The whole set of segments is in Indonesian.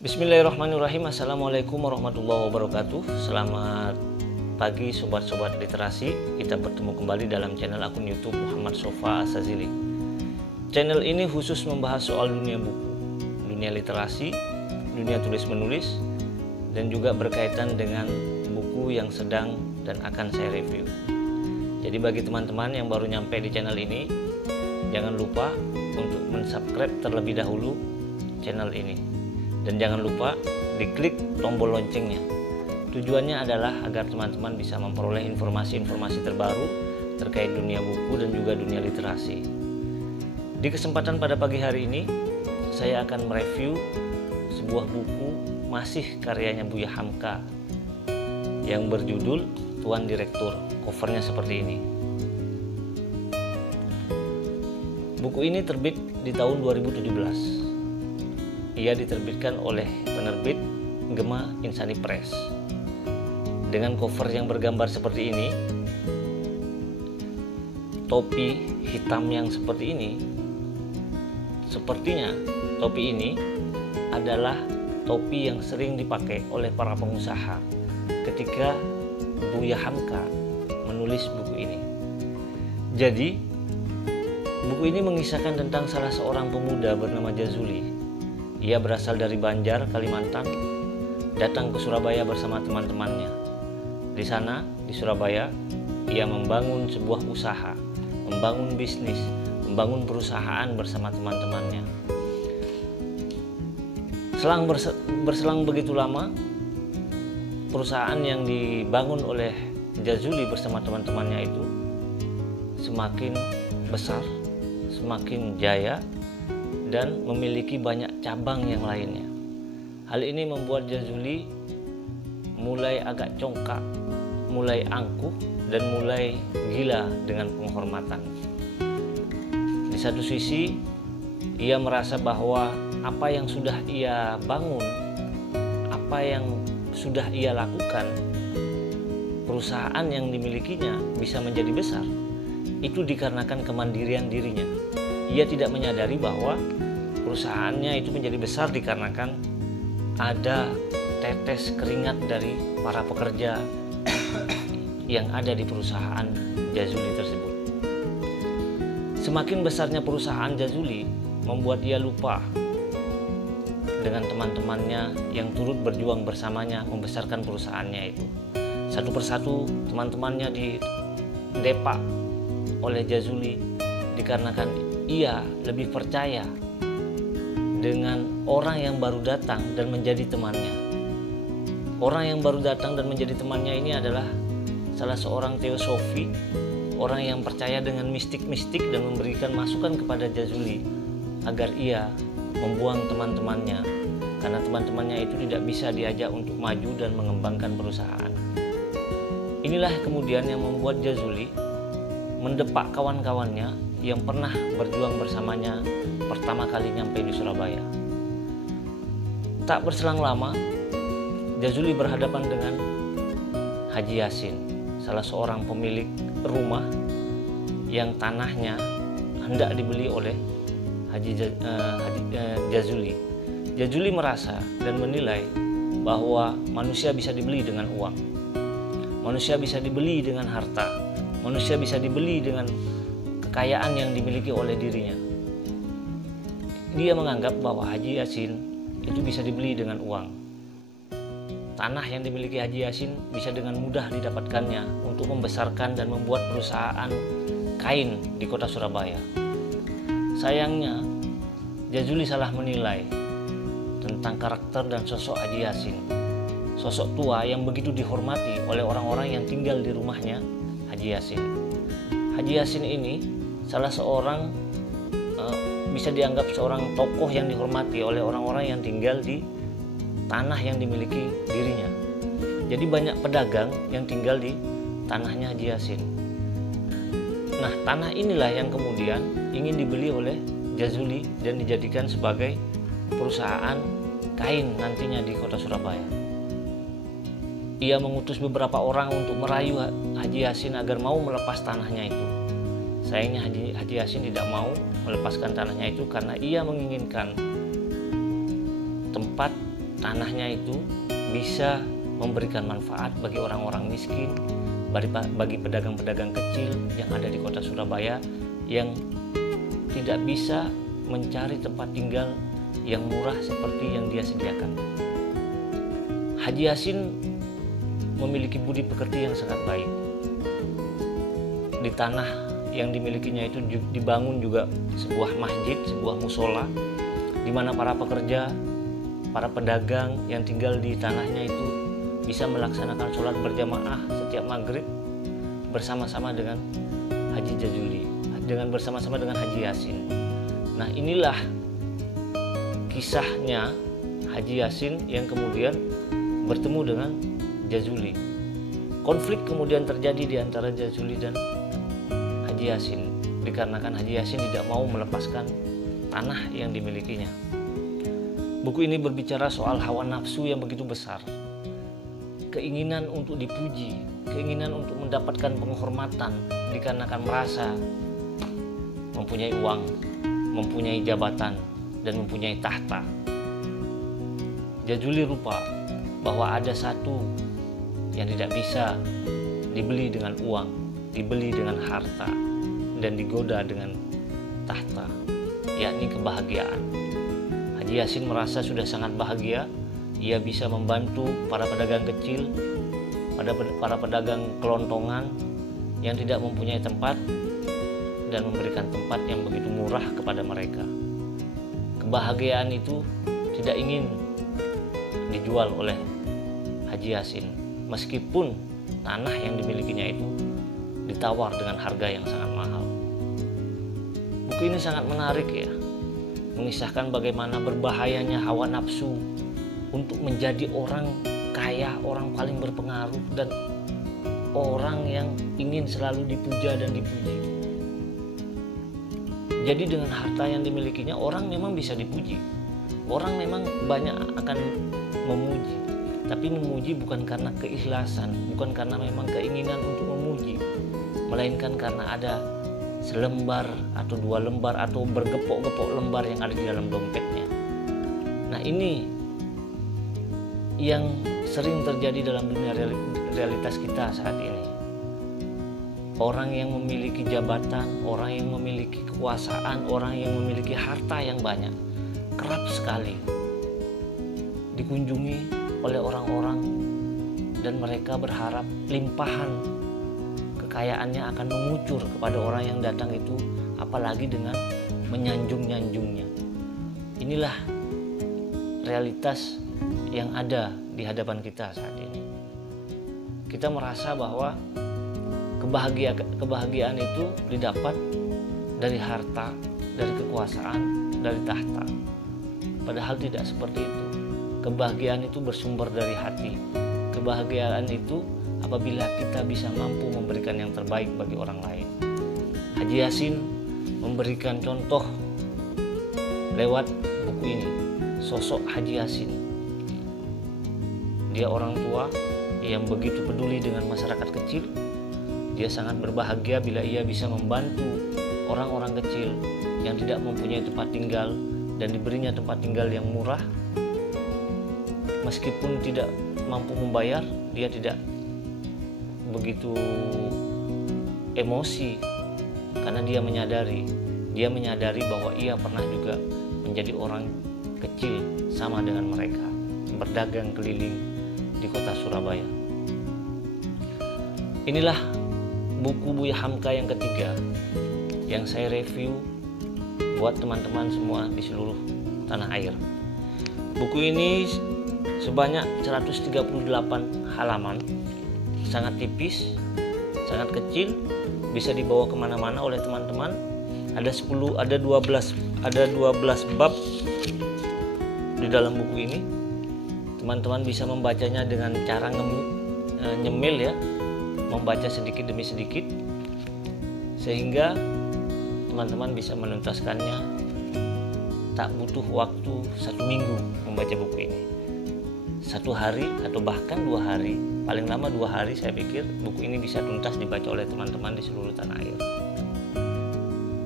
Bismillahirrahmanirrahim. Assalamualaikum warahmatullahi wabarakatuh. Selamat pagi sobat-sobat literasi. Kita bertemu kembali dalam channel akun YouTube Muhammad Sofa Asazili. Channel ini khusus membahas soal dunia buku, dunia literasi, dunia tulis menulis, dan juga berkaitan dengan buku yang sedang dan akan saya review. Jadi bagi teman-teman yang baru nyampe di channel ini, jangan lupa untuk mensubscribe terlebih dahulu channel ini. Dan jangan lupa diklik tombol loncengnya. Tujuannya adalah agar teman-teman bisa memperoleh informasi-informasi terbaru terkait dunia buku dan juga dunia literasi. Di kesempatan pada pagi hari ini, saya akan mereview sebuah buku masih karyanya Buya Hamka yang berjudul Tuan Direktur. Covernya seperti ini. Buku ini terbit di tahun 2017. Ia diterbitkan oleh penerbit Gema Insani Press. Dengan cover yang bergambar seperti ini, topi hitam yang seperti ini, sepertinya topi ini adalah topi yang sering dipakai oleh para pengusaha ketika Buya Hamka menulis buku ini. Jadi, buku ini mengisahkan tentang salah seorang pemuda bernama Jazuli. Ia berasal dari Banjar, Kalimantan, datang ke Surabaya bersama teman-temannya. Di sana, di Surabaya, ia membangun sebuah usaha, membangun bisnis, membangun perusahaan bersama teman-temannya. Berselang begitu lama, perusahaan yang dibangun oleh Jazuli bersama teman-temannya itu semakin besar, semakin jaya, dan memiliki banyak cabang yang lainnya. Hal ini membuat Jazuli mulai agak congkak, mulai angkuh, dan mulai gila dengan penghormatan. Di satu sisi, ia merasa bahwa apa yang sudah ia bangun, apa yang sudah ia lakukan, perusahaan yang dimilikinya bisa menjadi besar, itu dikarenakan kemandirian dirinya. Ia tidak menyadari bahwa perusahaannya itu menjadi besar dikarenakan ada tetes keringat dari para pekerja yang ada di perusahaan Jazuli tersebut. Semakin besarnya perusahaan Jazuli membuat ia lupa dengan teman-temannya yang turut berjuang bersamanya membesarkan perusahaannya itu. Satu persatu teman-temannya didepak oleh Jazuli dikarenakan ia lebih percaya dengan orang yang baru datang dan menjadi temannya. Orang yang baru datang dan menjadi temannya ini adalah salah seorang teosofi, orang yang percaya dengan mistik-mistik dan memberikan masukan kepada Jazuli agar ia membuang teman-temannya, karena teman-temannya itu tidak bisa diajak untuk maju dan mengembangkan perusahaan. Inilah kemudian yang membuat Jazuli mendepak kawan-kawannya yang pernah berjuang bersamanya pertama kali nyampe di Surabaya. Tak berselang lama, Jazuli berhadapan dengan Haji Yasin, salah seorang pemilik rumah yang tanahnya hendak dibeli oleh Jazuli. Jazuli merasa dan menilai bahwa manusia bisa dibeli dengan uang, manusia bisa dibeli dengan harta, manusia bisa dibeli dengan kekayaan yang dimiliki oleh dirinya. Dia menganggap bahwa Haji Yasin itu bisa dibeli dengan uang. Tanah yang dimiliki Haji Yasin bisa dengan mudah didapatkannya untuk membesarkan dan membuat perusahaan kain di kota Surabaya. Sayangnya, Jazuli salah menilai tentang karakter dan sosok Haji Yasin. Sosok tua yang begitu dihormati oleh orang-orang yang tinggal di rumahnya Haji Yasin. Haji Yasin ini salah seorang bisa dianggap seorang tokoh yang dihormati oleh orang-orang yang tinggal di tanah yang dimiliki dirinya. Jadi banyak pedagang yang tinggal di tanahnya Haji Yasin. Nah, tanah inilah yang kemudian ingin dibeli oleh Jazuli dan dijadikan sebagai perusahaan kain nantinya di kota Surabaya. Ia mengutus beberapa orang untuk merayu Haji Yasin agar mau melepas tanahnya itu. Sayangnya Haji Yasin tidak mau melepaskan tanahnya itu karena ia menginginkan tempat tanahnya itu bisa memberikan manfaat bagi orang-orang miskin, bagi pedagang-pedagang kecil yang ada di kota Surabaya yang tidak bisa mencari tempat tinggal yang murah seperti yang dia sediakan. Haji Yasin memiliki budi pekerti yang sangat baik. Di tanah yang dimilikinya itu dibangun juga sebuah masjid, sebuah musola, di mana para pekerja, para pedagang yang tinggal di tanahnya itu bisa melaksanakan sholat berjamaah setiap maghrib bersama-sama dengan Haji Jajuli, bersama-sama dengan Haji Yasin. Nah, inilah kisahnya Haji Yasin yang kemudian bertemu dengan Jajuli. Konflik kemudian terjadi di antara Jajuli dan Haji Yasin dikarenakan Haji Yasin tidak mau melepaskan tanah yang dimilikinya. Buku ini berbicara soal hawa nafsu yang begitu besar, keinginan untuk dipuji, keinginan untuk mendapatkan penghormatan dikarenakan merasa mempunyai uang, mempunyai jabatan, dan mempunyai tahta. Jajuli lupa bahwa ada satu yang tidak bisa dibeli dengan uang, dibeli dengan harta, dan digoda dengan tahta, yakni kebahagiaan. Haji Yasin merasa sudah sangat bahagia. Ia bisa membantu para pedagang kecil, para pedagang kelontongan yang tidak mempunyai tempat, dan memberikan tempat yang begitu murah kepada mereka. Kebahagiaan itu tidak ingin dijual oleh Haji Yasin, meskipun tanah yang dimilikinya itu ditawar dengan harga yang sangat mahal. Buku ini sangat menarik ya, mengisahkan bagaimana berbahayanya hawa nafsu untuk menjadi orang kaya, orang paling berpengaruh, dan orang yang ingin selalu dipuja dan dipuji. Jadi dengan harta yang dimilikinya, orang memang bisa dipuji, orang memang banyak akan memuji, tapi memuji bukan karena keikhlasan, bukan karena memang keinginan untuk memuji, melainkan karena ada selembar atau dua lembar atau bergepok-gepok lembar yang ada di dalam dompetnya. Nah, ini yang sering terjadi dalam dunia realitas kita saat ini. Orang yang memiliki jabatan, orang yang memiliki kekuasaan, orang yang memiliki harta yang banyak, kerap sekali dikunjungi oleh orang-orang dan mereka berharap limpahan kekayaannya akan mengucur kepada orang yang datang itu, apalagi dengan menyanjung-nyanjungnya. Inilah realitas yang ada di hadapan kita saat ini. Kita merasa bahwa kebahagiaan itu didapat dari harta, dari kekuasaan, dari tahta. Padahal tidak seperti itu. Kebahagiaan itu bersumber dari hati. Kebahagiaan itu apabila kita bisa mampu memberikan yang terbaik bagi orang lain. Haji Yasin memberikan contoh lewat buku ini, sosok Haji Yasin. Dia orang tua yang begitu peduli dengan masyarakat kecil. Dia sangat berbahagia bila ia bisa membantu orang-orang kecil yang tidak mempunyai tempat tinggal dan diberinya tempat tinggal yang murah. Meskipun tidak mampu membayar, dia tidak begitu emosi karena dia menyadari bahwa ia pernah juga menjadi orang kecil sama dengan mereka, berdagang keliling di kota Surabaya. Inilah buku Buya Hamka yang ketiga yang saya review buat teman-teman semua di seluruh tanah air. Buku ini sebanyak 138 halaman, sangat tipis, sangat kecil, bisa dibawa kemana-mana oleh teman-teman. Ada 12 bab di dalam buku ini. Teman-teman bisa membacanya dengan cara nyemil ya, membaca sedikit demi sedikit, sehingga teman-teman bisa menuntaskannya tak butuh waktu 1 minggu membaca buku ini. 1 hari atau bahkan 2 hari, paling lama 2 hari, saya pikir buku ini bisa tuntas dibaca oleh teman-teman di seluruh tanah air.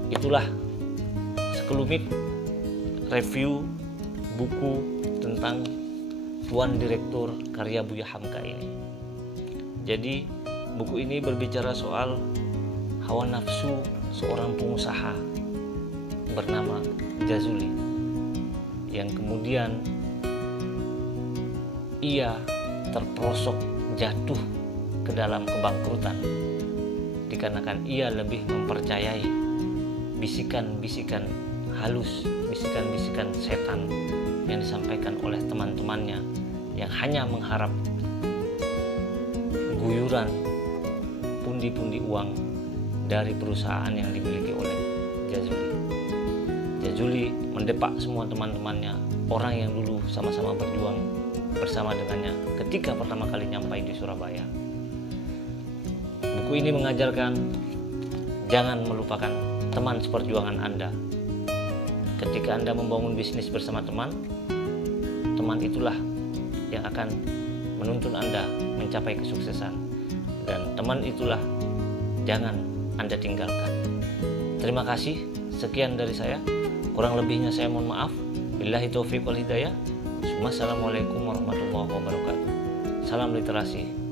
Itulah sekelumit review buku tentang Tuan Direktur karya Buya Hamka ini. Jadi buku ini berbicara soal hawa nafsu seorang pengusaha bernama Jazuli, yang kemudian ia terperosok jatuh ke dalam kebangkrutan dikarenakan ia lebih mempercayai bisikan-bisikan halus, bisikan-bisikan setan yang disampaikan oleh teman-temannya yang hanya mengharap guyuran pundi-pundi uang dari perusahaan yang dimiliki oleh Jazuli. Jazuli mendepak semua teman-temannya, orang yang dulu sama-sama berjuang bersama dengannya ketika pertama kali nyampai di Surabaya. Buku ini mengajarkan jangan melupakan teman seperjuangan Anda. Ketika Anda membangun bisnis bersama teman, teman itulah yang akan menuntun Anda mencapai kesuksesan, dan teman itulah jangan Anda tinggalkan. Terima kasih, sekian dari saya. Kurang lebihnya saya mohon maaf. Billahi taufiq wal hidayah. Wassalamualaikum warahmatullahi wabarakatuh. Salam literasi.